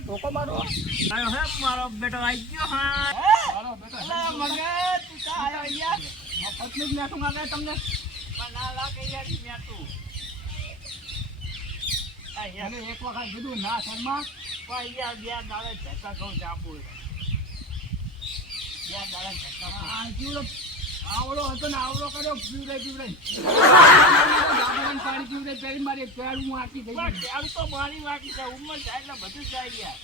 ઠોકો મારો મારો બેટો આવી ગયો. હા મારો બેટો મગજ તું કા આવ્યો યાર? મફતનું જ મેઠું માગે તમને પણ ના લાગે યાર મેઠું. એને એક વખત કીધું ના શર્મા પણ યાર બે દાડે ધક્કા કહું જાંબુ બે દાડે ધક્કા આવડો હતો ને આવડો કર્યો પીવડાઈ પાણી પીવડાઈ પેલી મારી પેડું વાંકી થઈ ગયું. તો મારી વાંકી છે ઉંમર જાય એટલે બધું જાય યાર.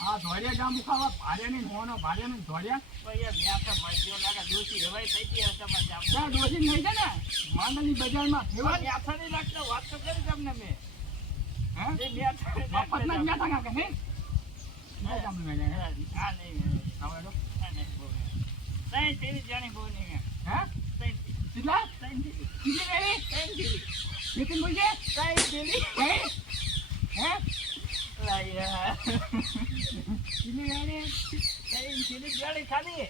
હા ધોળિયા જાંબુ ખાવા ભારે નહીં હોવાનો ભારે નહીં ધોળિયા મેં આપણે મરજીઓ લાગે ડોસી હવાઈ થઈ ગઈ તમારે જાંબુ ડોસી નહીં છે ને માંડલની બજારમાં યાથા નહીં લાગતા વાત તો કરી તમને મેં મફતના જ યાથા કાકે નહીં નહીં તેરી જાણી બહુ નહીં હા કેટલા કેટલી વેરી કેટલી બોલજે કઈ તેરી કઈ હે લાયા કેટલી વેરી કઈ તેરી જાણી ખાલી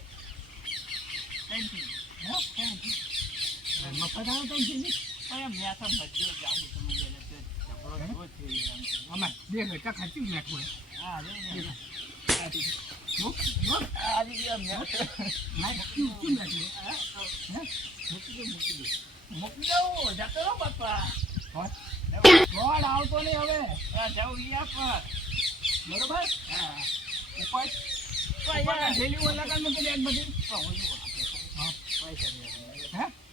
થેન્ક યુ હે થેન્ક યુ મફત આવો તો તેરી અરે મેં તો મજ્જો જામું તમે એટલે જબરો છે અમાર બે બેટા ખાતી મેઠું હા રે આવી ગયા મેં મૂકી દઉં જતો રહો બાપા ગોળ આવતો નહીં હવે જવું યા પર બરોબર હા ઉપર થેલી ઓલા કાલ મૂકી દે એક બધી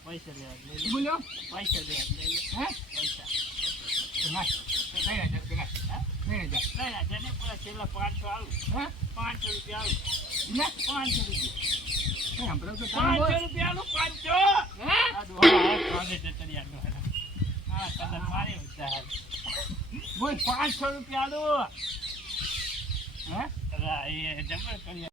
પૈસા લે બોલ્યો પૈસા લે હે પૈસા ના નહીં છેલ્લા 500 આવું હે 500 રૂપિયા આવું 500 રૂપિયા 500 રૂપિયા આલું 500 રૂપિયા આલું હે જબર કરી